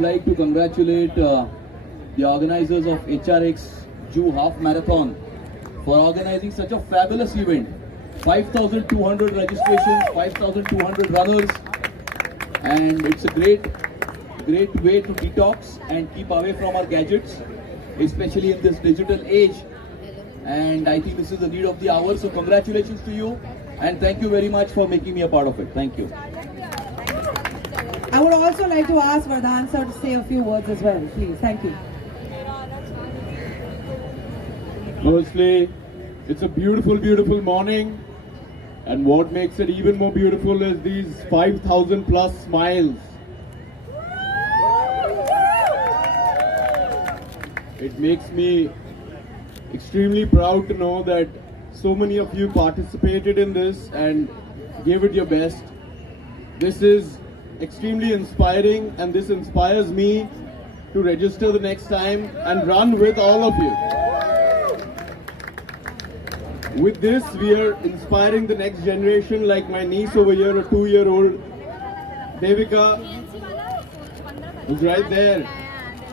would like to congratulate the organizers of HRX Jew Half Marathon for organizing such a fabulous event. 5,200 registrations, 5,200 runners, and it's a great way to detox and keep away from our gadgets, especially in this digital age. And I think this is the need of the hour. So congratulations to you, and thank you very much for making me a part of it. Thank you. I would also like to ask Vardhan sir to say a few words as well, please. Thank you. Firstly, it's a beautiful, beautiful morning. And what makes it even more beautiful is these 5,000 plus smiles. It makes me extremely proud to know that so many of you participated in this and gave it your best. This is extremely inspiring, and this inspires me to register the next time and run with all of you. With this, we are inspiring the next generation, like my niece over here, a 2-year-old Devika, who's right there.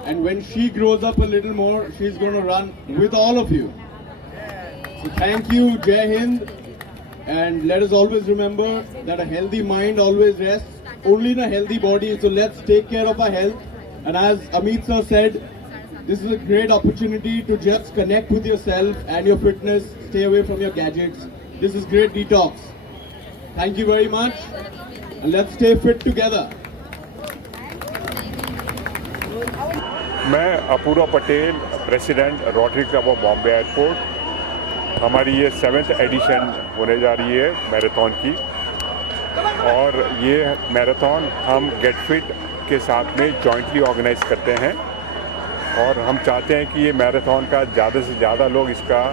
And when she grows up a little more, she's going to run with all of you. So thank you, Jai Hind. And let us always remember that a healthy mind always rests only in a healthy body. So let's take care of our health. And as Amit sir said, this is a great opportunity to just connect with yourself and your fitness. Stay away from your gadgets. This is great detox. Thank you very much. And let's stay fit together. मैं Apurva Patel, president rotary club of Bombay airport. हमारी ये 7th addition होने जा रही है marathon की, और ये मैराथन हम गेट फिट के साथ में जॉइंटली ऑर्गेनाइज करते हैं, और हम चाहते हैं कि ये मैराथन का ज़्यादा से ज़्यादा लोग इसका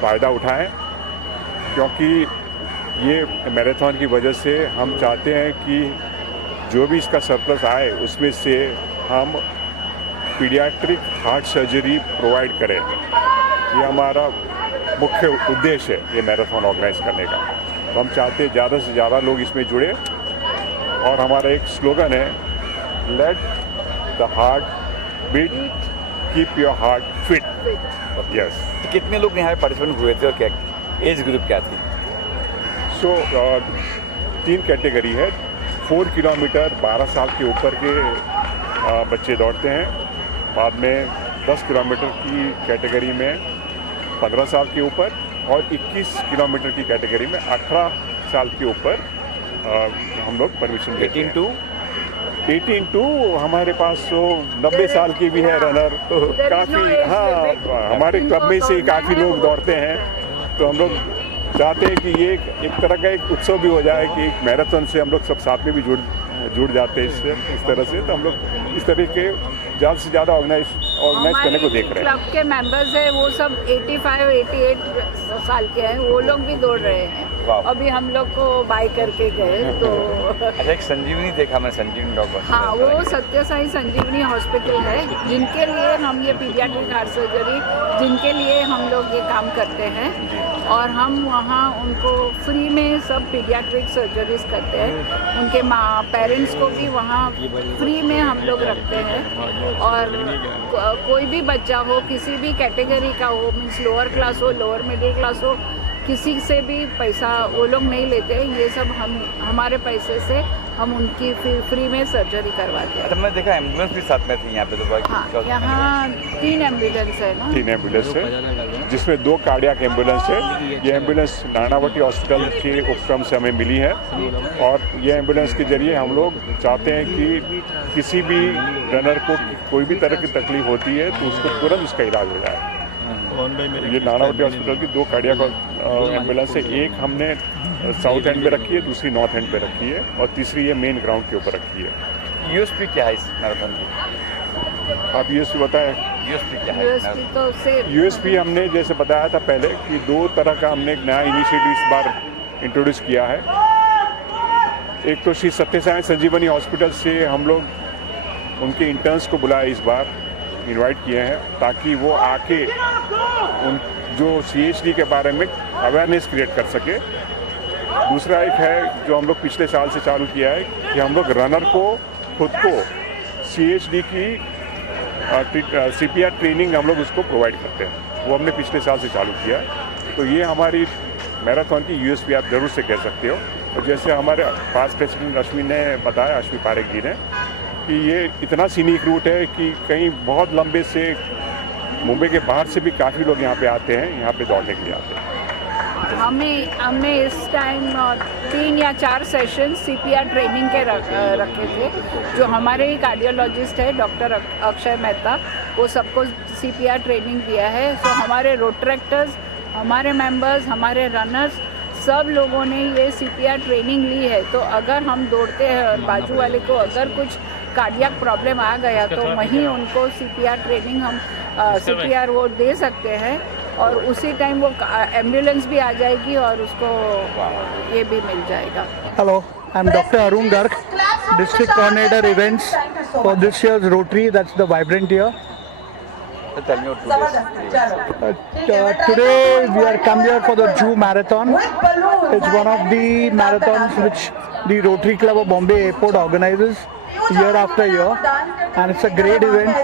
फ़ायदा उठाएं, क्योंकि ये मैराथन की वजह से हम चाहते हैं कि जो भी इसका सरप्लस आए उसमें से हम पीडियाट्रिक हार्ट सर्जरी प्रोवाइड करें। ये हमारा मुख्य उद्देश्य है ये मैराथन ऑर्गेनाइज करने का। तो हम चाहते हैं ज़्यादा से ज़्यादा लोग इसमें जुड़े, और हमारा एक स्लोगन है, let the heart beat, keep your heart fit. Yes. कितने लोग यहाँ पार्टिसिपेंट हुए थे और क्या एज ग्रुप क्या थी? सो 3 कैटेगरी है। 4 किलोमीटर 12 साल के ऊपर के बच्चे दौड़ते हैं। बाद में 10 किलोमीटर की कैटेगरी में 15 साल के ऊपर, और 21 किलोमीटर की कैटेगरी में 18 साल के ऊपर हम लोग परमिशन देते हैं। 18 टू हमारे पास तो 90 साल की भी है रनर, तो काफ़ी, हाँ, हमारे क्लब में से काफ़ी लोग दौड़ते हैं। तो हम लोग चाहते हैं कि ये एक तरह का एक उत्सव भी हो जाए कि एक मैराथन से हम लोग सब साथ में भी जुड़ जाते हैं इस तरह से। तो हम लोग इस तरह के ज़्यादा से ज़्यादा ऑर्गेनाइज करने को देख रहे हैं। क्लब के मेंबर्स हैं वो सब 85-88 साल के हैं, वो लोग भी दौड़ रहे हैं। अभी हम लोग को बाय करके गए तो अच्छा, एक संजीवनी देखा मैं, संजीवनी डॉक्टर। हाँ, वो सत्य साई संजीवनी हॉस्पिटल है, जिनके लिए हम ये पीडियाट्रिक हार्ट सर्जरी, जिनके लिए हम लोग ये काम करते हैं, और हम वहाँ उनको फ्री में सब पीडियाट्रिक सर्जरीज करते हैं। उनके पेरेंट्स को भी वहाँ फ्री में हम लोग रखते हैं, और कोई भी बच्चा हो, किसी भी कैटेगरी का हो, मीन्स लोअर क्लास हो, लोअर मिडिल क्लास हो, किसी से भी पैसा वो लोग नहीं लेते। ये सब हम हमारे पैसे से हम उनकी फ्री में सर्जरी करवाते हैं। अच्छा, मैं देखा एम्बुलेंस भी साथ में थी यहाँ पे तो। हाँ, यहाँ 3 एम्बुलेंस है ना। 3 एम्बुलेंस है, जिसमें 2 कार्डियक एम्बुलेंस है। ये एम्बुलेंस नानावटी हॉस्पिटल के उपक्रम से हमें मिली है, और ये एम्बुलेंस के जरिए हम लोग चाहते हैं कि किसी भी रनर को कोई भी तरह की तकलीफ होती है तो उसको तुरंत उसका इलाज हो जाए। ये नानावटी हॉस्पिटल की 2 कार्डियक एम्बुलेंस है। एक हमने साउथ एंड पे रखी है, दूसरी नॉर्थ एंड पे रखी है, और तीसरी ये मेन ग्राउंड के ऊपर रखी है। यूएसपी क्या है इस मैराथन की? आप यूएसपी बताएं। यूएसपी क्या है? यूएसपी हमने जैसे बताया था पहले कि 2 तरह का हमने एक नया इनिशिएटिव इस बार इंट्रोड्यूस किया है। एक तो श्री सत्य साई संजीवनी हॉस्पिटल से हम लोग उनके इंटर्न्स को बुलाए, इस बार इनवाइट किए हैं, ताकि वो आके उन जो CHD के बारे में अवेयरनेस क्रिएट कर सके। दूसरा एक है जो हम लोग पिछले साल से चालू किया है कि हम लोग रनर को खुद को CHD की CPR ट्रेनिंग हम लोग उसको प्रोवाइड करते हैं, वो हमने पिछले साल से चालू किया है। तो ये हमारी मैराथन की USP आप ज़रूर से कह सकते हो। और जैसे हमारे पास प्रेसिडेंट अश्विन ने बताया, अश्विन पारेख जी ने, कि ये इतना सीनिक रूट है कि कहीं बहुत लंबे से मुंबई के बाहर से भी काफ़ी लोग यहाँ पे आते हैं, यहाँ पे दौड़ने के लिए आते हैं। हमने इस टाइम 3 या 4 सेशन CPR ट्रेनिंग के रखे थे। जो हमारे ही कार्डियोलॉजिस्ट है डॉक्टर अक्षय मेहता, वो सबको CPR ट्रेनिंग दिया है। सो हमारे रोटरेक्टर्स, हमारे मेंबर्स, हमारे रनर्स, सब लोगों ने ये CPR ट्रेनिंग ली है। तो अगर हम दौड़ते हैं और बाजू वाले को अगर कुछ कार्डियक प्रॉब्लम आ गया तो वहीं उनको CPR ट्रेनिंग हम CPR वो दे सकते हैं, और उसी टाइम वो एम्बुलेंस भी आ जाएगी और उसको ये भी मिल जाएगा। Hello, I'm Dr. Arun Garg, District Coordinator Events for this year's Rotary, that's the Vibrant year. Tell me about Today we are come here for the Jew Marathon. It's one of the marathons which the Rotary Club of Bombay Airport organizes year after year, and it's a great event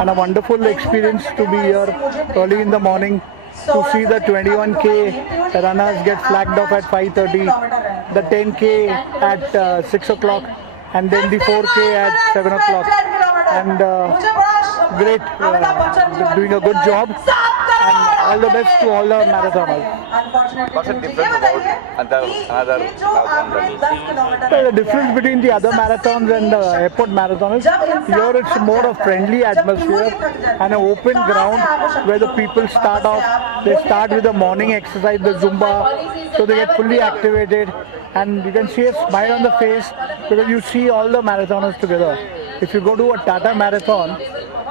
and a wonderful experience to be here early in the morning to see the 21K runners get flagged off at 5:30, the 10K at 6 o'clock, and then the 4K at 7 o'clock. And great, doing a good job, and all the best to all the marathoners. What's the difference about another marathon run? The difference between the other marathons and the airport marathon is here it's more a friendly atmosphere and an open ground where the people start off. They start with the morning exercise, the Zumba, so they get fully activated, and you can see a smile on the face because you see all the marathoners together. If you go to a Tata marathon,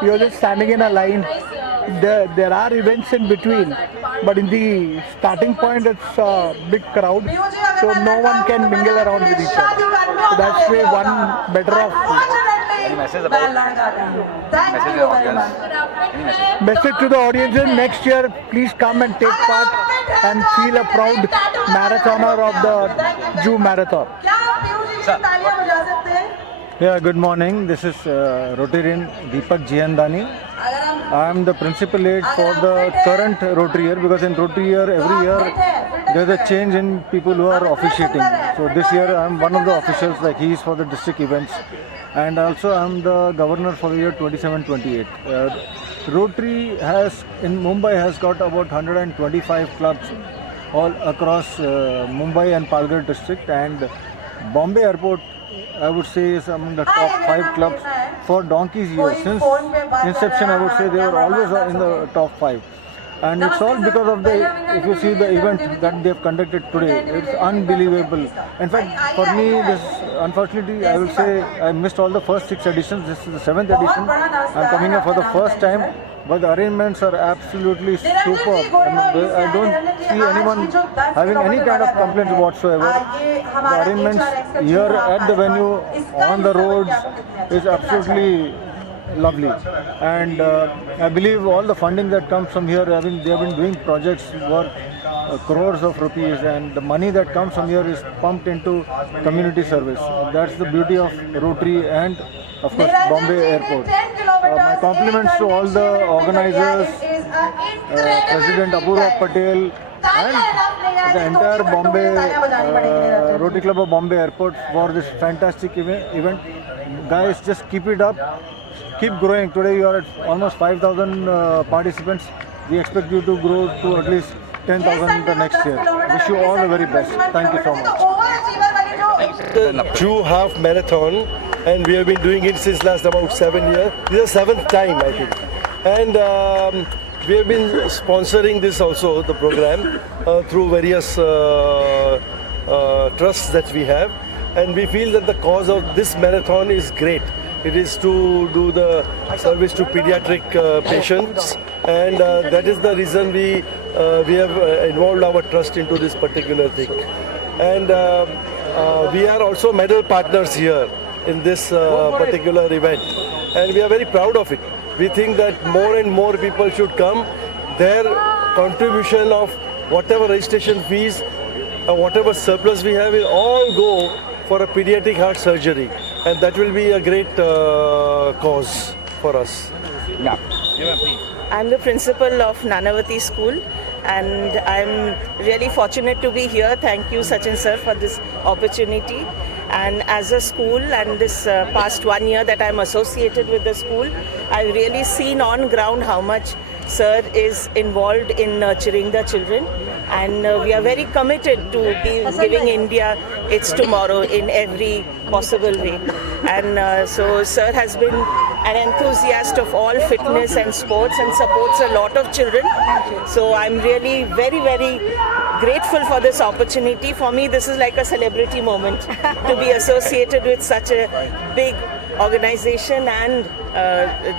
you're just standing in a line. There are events in between, but in the starting point it's a big crowd, so no one can mingle around with each other. So that's way one better off. Any message about message to the audience? Any message? Message to the audience is next year please come and take part and feel a proud marathoner of the Jew Marathon. Yeah, good morning. This is Rotarian Deepak Jiandani. I am the principal aide for the current Rotary year, because in Rotary year every year there is a change in people who are officiating. So this year I am one of the officials, like he is for the district events, and also I am the governor for the year 27-28. Rotary in Mumbai has got about 125 clubs all across Mumbai and Palghar district, and Bombay Airport I would say is among the top 5 clubs for donkeys years. Since inception I would say they were always in the top 5, and it's all because of if you see the event that they have conducted today, it's unbelievable. In fact, for me, unfortunately I will say I missed all the first 6 editions. This is the 7th edition. I'm coming here for the first time, but the arrangements are absolutely superb. I don't see anyone having any kind of complaints whatsoever. The arrangements here at the venue, on the roads, is absolutely lovely, and I believe all the funding that comes from here, they have been doing projects worth crores of rupees, and the money that comes from here is pumped into community service. That's the beauty of Rotary and of course Bombay Airport. My compliments to all the organizers, President Apurva Patel, and the entire Bombay Rotary Club of Bombay Airport for this fantastic event. Guys, just keep it up, keep growing. Today you are at almost 5,000 participants. We expect you to grow to at least 10,000 the next year. Wish you all the very best. Thank you so much. Jew Half Marathon, and we have been doing it since last about 7 years. This is the 7th time, I think. And we have been sponsoring this also, the program, through various trusts that we have. And we feel that the cause of this marathon is great. It is to do the service to pediatric patients, and that is the reason we have involved our trust into this particular thing. And we are also medal partners here in this particular event, and we are very proud of it. We think that more and more people should come. Their contribution of whatever registration fees, whatever surplus we have will all go for a pediatric heart surgery, and that will be a great cause for us. I'm the principal of Nanavati School, and I'm really fortunate to be here. Thank you, Sachin sir, for this opportunity. And as a school, and this past 1 year that I'm associated with the school, I've really seen on ground how much sir is involved in nurturing the children, and we are very committed to be giving India its tomorrow in every possible way. And so sir has been an enthusiast of all fitness and sports and supports a lot of children. So I'm really very, very grateful for this opportunity. For me, this is like a celebrity moment to be associated with such a big organization, and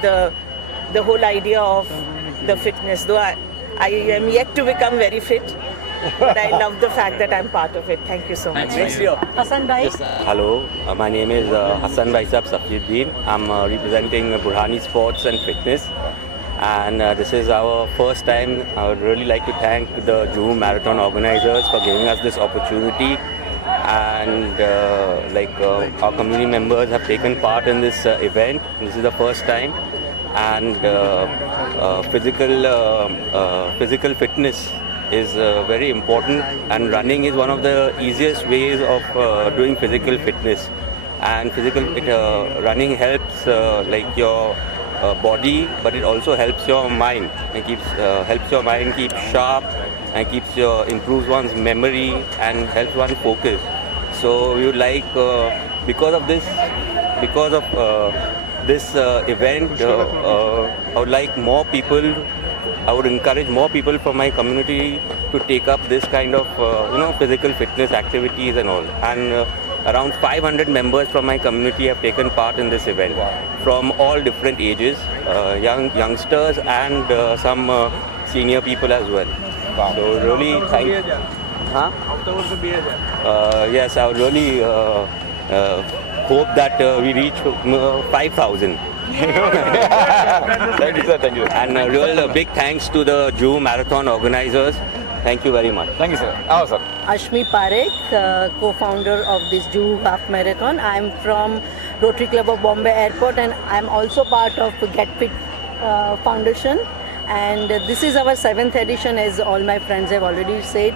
the whole idea of the fitness. Though I am yet to become very fit, but I love the fact that I'm part of it. Thank you so much. Hassan Bhai. Hello, my name is Hassan Baisab Safiuddin. I'm representing Burhani Sports and Fitness, and this is our first time. I would really like to thank the Juhu Marathon organizers for giving us this opportunity, and our community members have taken part in this event. This is the first time, and physical fitness is very important, and running is one of the easiest ways of doing physical fitness. And running helps your body, but it also helps your mind. It helps your mind keep sharp, and improves one's memory and helps one focus. So we would like, because of this event, I would encourage more people from my community to take up this kind of physical fitness activities and all. And around 500 members from my community have taken part in this event, from all different ages, youngsters and some senior people as well. Wow. So really thank you. Yes, I would really hope that we reach 5,000. Thank you, sir. Thank you. And a real big thanks to the Juhu Marathon organizers. Thank you very much. Thank you, sir. Oh, sir. Ashmi Parekh, co-founder of this Juhu Half Marathon. I'm from Rotary Club of Bombay Airport, and I'm also part of Get Fit Foundation. And this is our 7th edition, as all my friends have already said.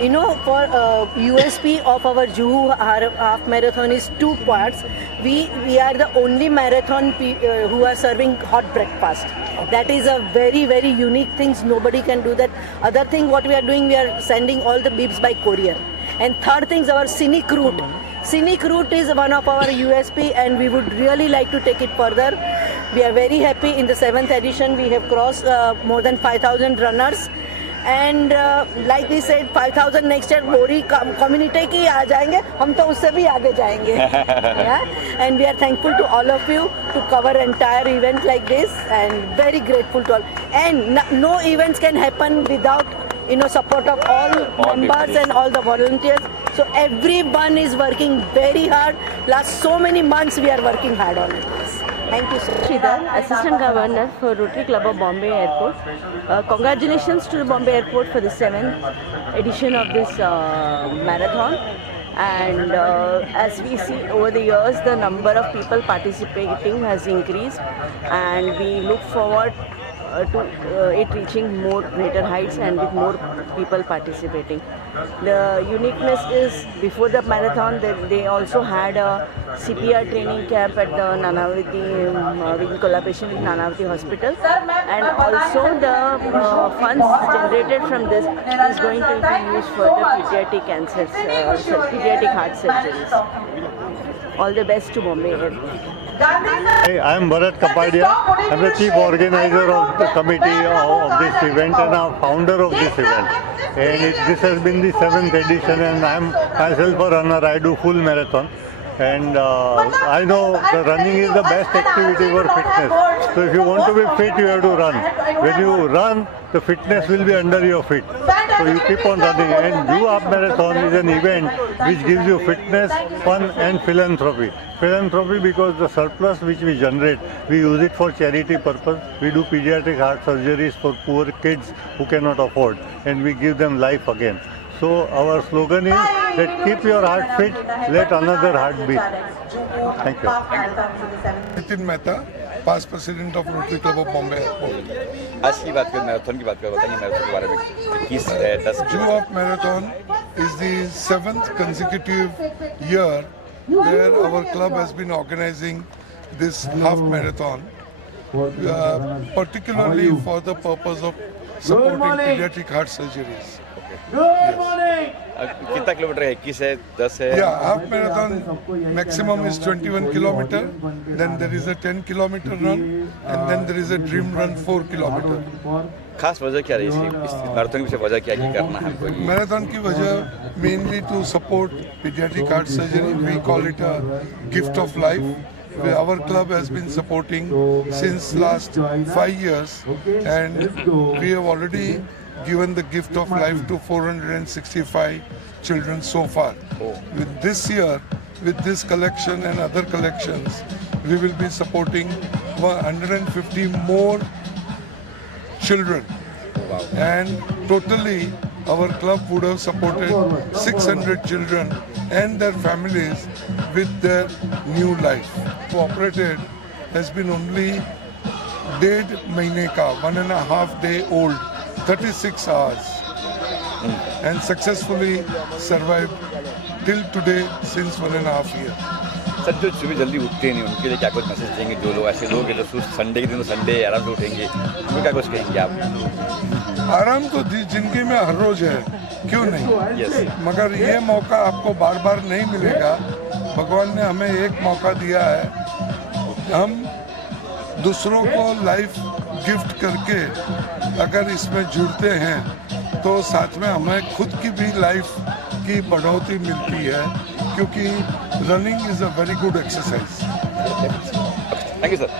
You know, for USP of our Juhu Half Marathon is 2 parts. We are the only marathon who are serving hot breakfast. That is a very, very unique thing. Nobody can do that. Other thing what we are doing, we are sending all the bibs by courier. And third thing is our scenic route. Scenic route is one of our USP, and we would really like to take it further. We are very happy. In the 7th edition, we have crossed more than 5,000 runners. And like we said, 5,000 next year, पूरी community की आ जाएंगे, हम तो उससे भी आगे जाएंगे. Yeah? And we are thankful to all of you to cover entire event like this, and very grateful to all. And no events can happen without support of all members and all the volunteers. So everyone is working very hard. Last so many months we are working hard on this. Thank you, sir. Sridhar, Assistant Governor for Rotary Club of Bombay Airport. Congratulations to the Bombay Airport for the 7th edition of this marathon. And as we see over the years, the number of people participating has increased, and we look forward to it reaching more greater heights and with more people participating. The uniqueness is, before the marathon, they also had a CPR training camp at the Nanavati, in collaboration with Nanavati Hospital, and also the funds generated from this is going to be used for the pediatric cancers, pediatric heart surgeries. All the best to Bombay Airport. Hey, I am Bharat Kapadia. I am the chief organizer of the committee of this event and a founder of this event. And this has been the 7th edition, and I am myself a runner. I do full marathon. And I know the running is the best activity for fitness. So if you want to be fit, you have to run. When you run, the fitness will be under your feet. So you keep on running. And Juhu Half Marathon is an event which gives you fitness, fun and philanthropy. Philanthropy because the surplus which we generate, we use it for charity purpose. We do pediatric heart surgeries for poor kids who cannot afford, and we give them life again. So our slogan is that keep your heart fit, let another heart beat. Thank you. Nitin Mehta, past president of Rotary Club of Bombay Airport. आज की बात करें, marathon की बात करें, बताइए marathon के बारे में 21-10 Jew Half Marathon is the 7th consecutive year where our club has been organizing this half marathon, particularly for the purpose of supporting pediatric heart surgeries. कितना किलोमीटर है? 21 है, 10 है? Yeah, half marathon maximum is 21 kilometer. Then there is a 10 kilometer run, and then there is a dream run 4 kilometer. खास वजह क्या रही इसकी? इस मैराथन की वजह क्या है कि करना है हमको? Marathon की वजह mainly to support pediatric heart surgery. We call it a gift of life. Our club has been supporting since last 5 years, and we have already given the gift of life to 465 children so far. With this year, with this collection and other collections, we will be supporting 150 more children. And totally, our club would have supported 600 children and their families with their new life. Operated has been only 1.5 महीने का, 1.5 day old, 36 hours, and successfully survived till today since 1.5 years. Sir जो सुबह जल्दी उठते नहीं उनके लिए क्या कुछ मैसेज देंगे? जो लोग ऐसे लोग हैं जो संडे के दिन संडे आराम से उठेंगे, उनको क्या कुछ कहेंगे आप? आराम तो जिंदगी में हर रोज है, क्यों नहीं? Yes. मगर ये मौका आपको बार बार नहीं मिलेगा। भगवान ने हमें एक मौका दिया है, हम दूसरों को लाइफ गिफ्ट करके अगर इसमें जुड़ते हैं तो साथ में हमें खुद की भी लाइफ की बढ़ोतरी मिलती है, क्योंकि running is a very good exercise. Thank you sir.